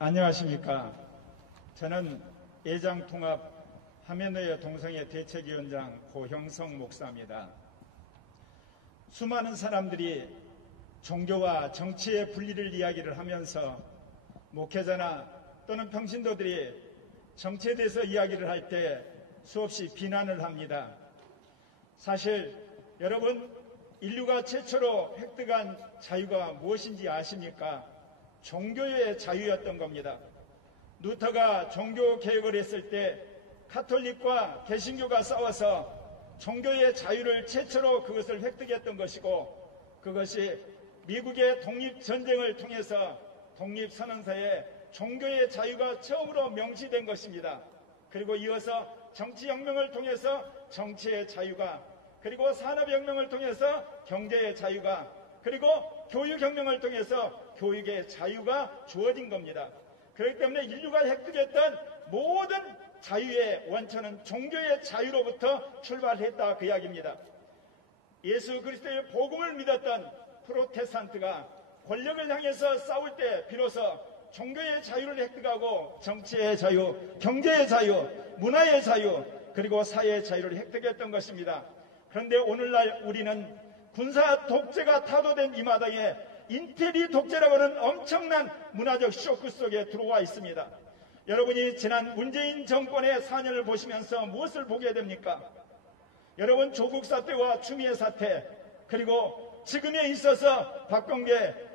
안녕하십니까. 저는 예장통합 화면의 동성애 대책위원장 고형성 목사입니다. 수많은 사람들이 종교와 정치의 분리를 이야기를 하면서 목회자나 또는 평신도들이 정치에 대해서 이야기를 할 때 수없이 비난을 합니다. 사실 여러분, 인류가 최초로 획득한 자유가 무엇인지 아십니까? 종교의 자유였던 겁니다. 루터가 종교 개혁을 했을 때 카톨릭과 개신교가 싸워서 종교의 자유를 최초로 그것을 획득했던 것이고, 그것이 미국의 독립전쟁을 통해서 독립선언서에 종교의 자유가 처음으로 명시된 것입니다. 그리고 이어서 정치혁명을 통해서 정치의 자유가, 그리고 산업혁명을 통해서 경제의 자유가, 그리고 교육혁명을 통해서 교육의 자유가 주어진 겁니다. 그렇기 때문에 인류가 획득했던 모든 자유의 원천은 종교의 자유로부터 출발했다, 그 이야기입니다. 예수 그리스도의 복음을 믿었던 프로테스탄트가 권력을 향해서 싸울 때 비로소 종교의 자유를 획득하고 정치의 자유, 경제의 자유, 문화의 자유, 그리고 사회의 자유를 획득했던 것입니다. 그런데 오늘날 우리는 군사 독재가 타도된 이 마당에 인테리 독재라고 하는 엄청난 문화적 쇼크 속에 들어와 있습니다. 여러분이 지난 문재인 정권의 4년을 보시면서 무엇을 보게 됩니까? 여러분, 조국 사태와 추미애 사태, 그리고 지금에 있어서 박범계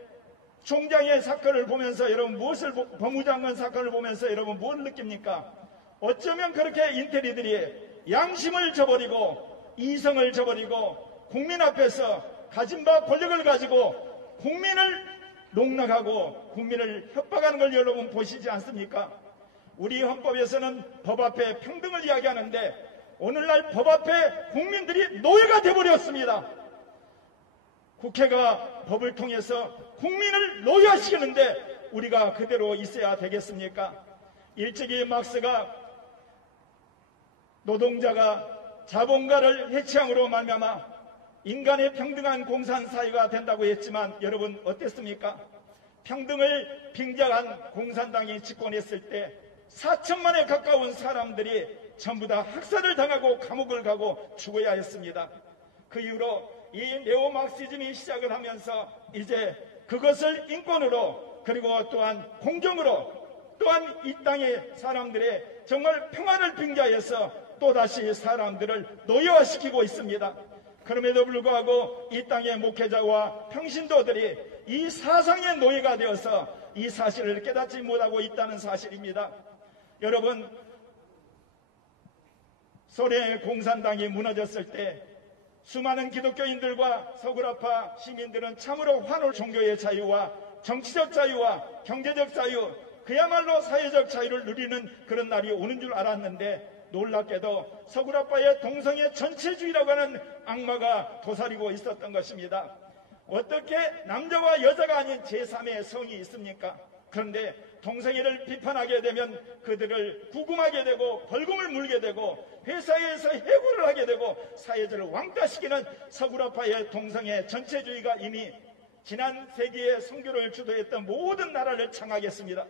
총장의 사건을 보면서 여러분 무엇을, 법무장관 사건을 보면서 여러분 뭘 느낍니까? 어쩌면 그렇게 인테리들이 양심을 저버리고 이성을 저버리고 국민 앞에서 가진 바 권력을 가지고 국민을 농락하고 국민을 협박하는 걸 여러분 보시지 않습니까? 우리 헌법에서는 법 앞에 평등을 이야기하는데 오늘날 법 앞에 국민들이 노예가 되어버렸습니다. 국회가 법을 통해서 국민을 노예화시키는데 우리가 그대로 있어야 되겠습니까? 일찍이 막스가 노동자가 자본가를 해치함으로 말미암아 인간의 평등한 공산사회가 된다고 했지만 여러분 어땠습니까? 평등을 빙자한 공산당이 집권했을 때 4천만에 가까운 사람들이 전부 다 학살을 당하고 감옥을 가고 죽어야 했습니다. 그 이후로 이 네오막시즘이 시작을 하면서 이제 그것을 인권으로, 그리고 또한 공정으로, 또한 이 땅의 사람들의 정말 평화를 빙자해서 또다시 사람들을 노예화시키고 있습니다. 그럼에도 불구하고 이 땅의 목회자와 평신도들이 이 사상의 노예가 되어서 이 사실을 깨닫지 못하고 있다는 사실입니다. 여러분, 소련의 공산당이 무너졌을 때 수많은 기독교인들과 서구라파 시민들은 참으로 환호를, 종교의 자유와 정치적 자유와 경제적 자유, 그야말로 사회적 자유를 누리는 그런 날이 오는 줄 알았는데 놀랍게도 서구라파의 동성애 전체주의라고 하는 악마가 도사리고 있었던 것입니다. 어떻게 남자와 여자가 아닌 제3의 성이 있습니까? 그런데 동성애를 비판하게 되면 그들을 구금하게 되고 벌금을 물게 되고 회사에서 해고를 하게 되고 사회적으로 왕따시키는 서구라파의 동성애 전체주의가 이미 지난 세기의 선교를 주도했던 모든 나라를 장악했습니다.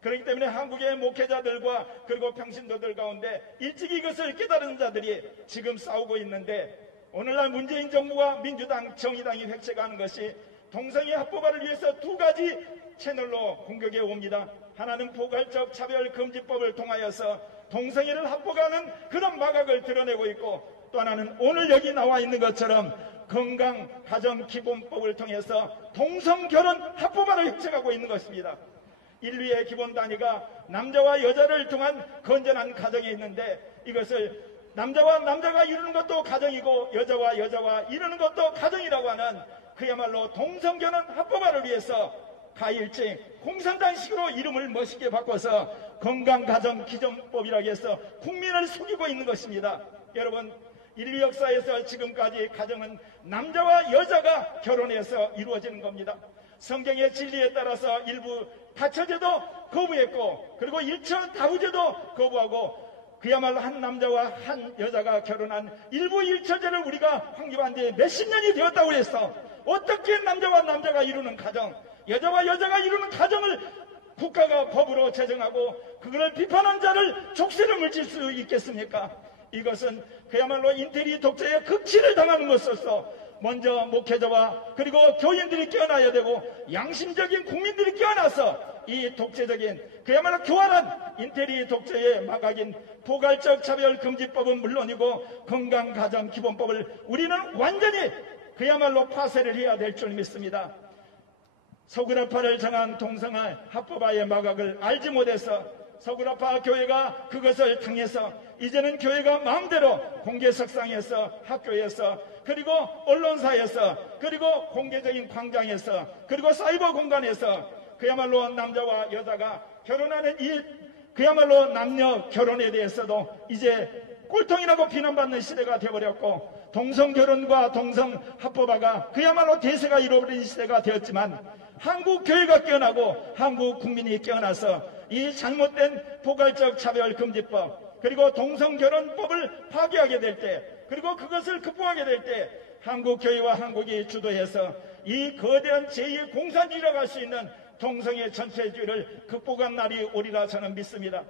그렇기 때문에 한국의 목회자들과 그리고 평신도들 가운데 일찍이 이것을 깨달은 자들이 지금 싸우고 있는데, 오늘날 문재인 정부와 민주당, 정의당이 획책하는 것이 동성애 합법화를 위해서 두 가지 채널로 공격해 옵니다. 하나는 포괄적 차별금지법을 통하여서 동성애를 합법화하는 그런 마각을 드러내고 있고, 또 하나는 오늘 여기 나와 있는 것처럼 건강가정기본법을 통해서 동성결혼 합법화를 획책하고 있는 것입니다. 인류의 기본 단위가 남자와 여자를 통한 건전한 가정이 있는데 이것을 남자와 남자가 이루는 것도 가정이고 여자와 여자가 이루는 것도 가정이라고 하는 그야말로 동성결혼 합법화를 위해서 가일증 공산당식으로 이름을 멋있게 바꿔서 건강가정기본법이라고 해서 국민을 속이고 있는 것입니다. 여러분, 인류 역사에서 지금까지 가정은 남자와 여자가 결혼해서 이루어지는 겁니다. 성경의 진리에 따라서 일부 다처제도 거부했고, 그리고 일처 다부제도 거부하고, 그야말로 한 남자와 한 여자가 결혼한 일부 일처제를 우리가 확립한 지 몇십 년이 되었다고 해서 어떻게 남자와 남자가 이루는 가정, 여자와 여자가 이루는 가정을 국가가 법으로 제정하고 그걸 비판한 자를 족쇄를 물질 수 있겠습니까? 이것은 그야말로 인테리 독재의 극치를 당하는 것으로서 먼저 목회자와 그리고 교인들이 깨어나야 되고 양심적인 국민들이 깨어나서 이 독재적인 그야말로 교활한 인테리 독재의 마각인 포괄적 차별금지법은 물론이고 건강가정기본법을 우리는 완전히 그야말로 파쇄를 해야 될 줄 믿습니다. 서구라파를 정한 동성애 합법화의 마각을 알지 못해서 서구라파 교회가 그것을 당해서 이제는 교회가 마음대로 공개석상에서 학교에서 그리고 언론사에서 그리고 공개적인 광장에서 그리고 사이버 공간에서 그야말로 남자와 여자가 결혼하는 이 그야말로 남녀 결혼에 대해서도 이제 꼴통이라고 비난받는 시대가 되어버렸고 동성결혼과 동성합법화가 그야말로 대세가 이루어버린 시대가 되었지만 한국 교회가 깨어나고 한국 국민이 깨어나서 이 잘못된 포괄적 차별금지법 그리고 동성결혼법을 파기하게 될 때 그리고 그것을 극복하게 될 때 한국 교회와 한국이 주도해서 이 거대한 제2의 공산주의라고 할 수 있는 동성애 전체주의를 극복한 날이 오리라 저는 믿습니다.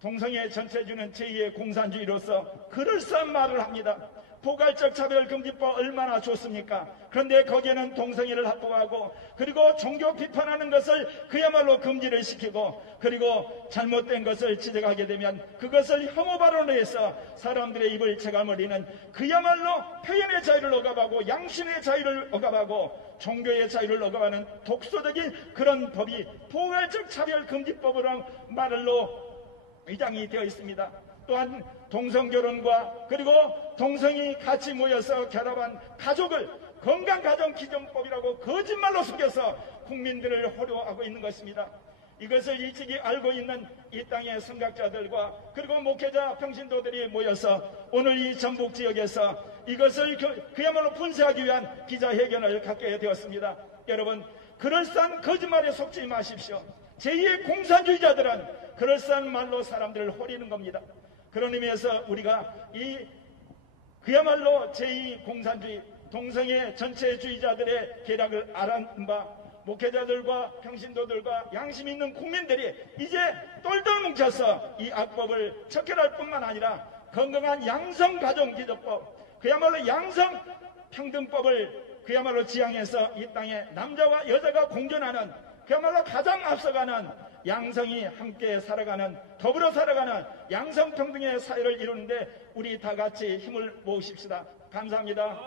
동성애 전체주의는 제2의 공산주의로서 그럴싸한 말을 합니다. 포괄적 차별금지법 얼마나 좋습니까? 그런데 거기에는 동성애를 합법화하고 그리고 종교 비판하는 것을 그야말로 금지를 시키고 그리고 잘못된 것을 지적하게 되면 그것을 혐오 발언을 해서 사람들의 입을 체감을리는 그야말로 표현의 자유를 억압하고 양심의 자유를 억압하고 종교의 자유를 억압하는 독소적인 그런 법이 포괄적 차별금지법이라는 말로 위장이 되어 있습니다. 또한 동성결혼과 그리고 동성이 같이 모여서 결합한 가족을 건강가정기준법이라고 거짓말로 숨겨서 국민들을 호도하고 있는 것입니다. 이것을 일찍이 알고 있는 이 땅의 선각자들과 그리고 목회자 평신도들이 모여서 오늘 이 전북 지역에서 이것을 그야말로 분쇄하기 위한 기자회견을 갖게 되었습니다. 여러분, 그럴싸한 거짓말에 속지 마십시오. 제2의 공산주의자들은 그럴싸한 말로 사람들을 호리는 겁니다. 그런 의미에서 우리가 이 그야말로 제2공산주의 동성애 전체주의자들의 계략을 알아낸 바 목회자들과 평신도들과 양심 있는 국민들이 이제 똘똘 뭉쳐서 이 악법을 척결할 뿐만 아니라 건강한 양성가정기준법 그야말로 양성평등법을 그야말로 지향해서 이 땅에 남자와 여자가 공존하는 그야말로 가장 앞서가는 양성이 함께 살아가는 더불어 살아가는 양성평등의 사회를 이루는데 우리 다 같이 힘을 모으십시다. 감사합니다.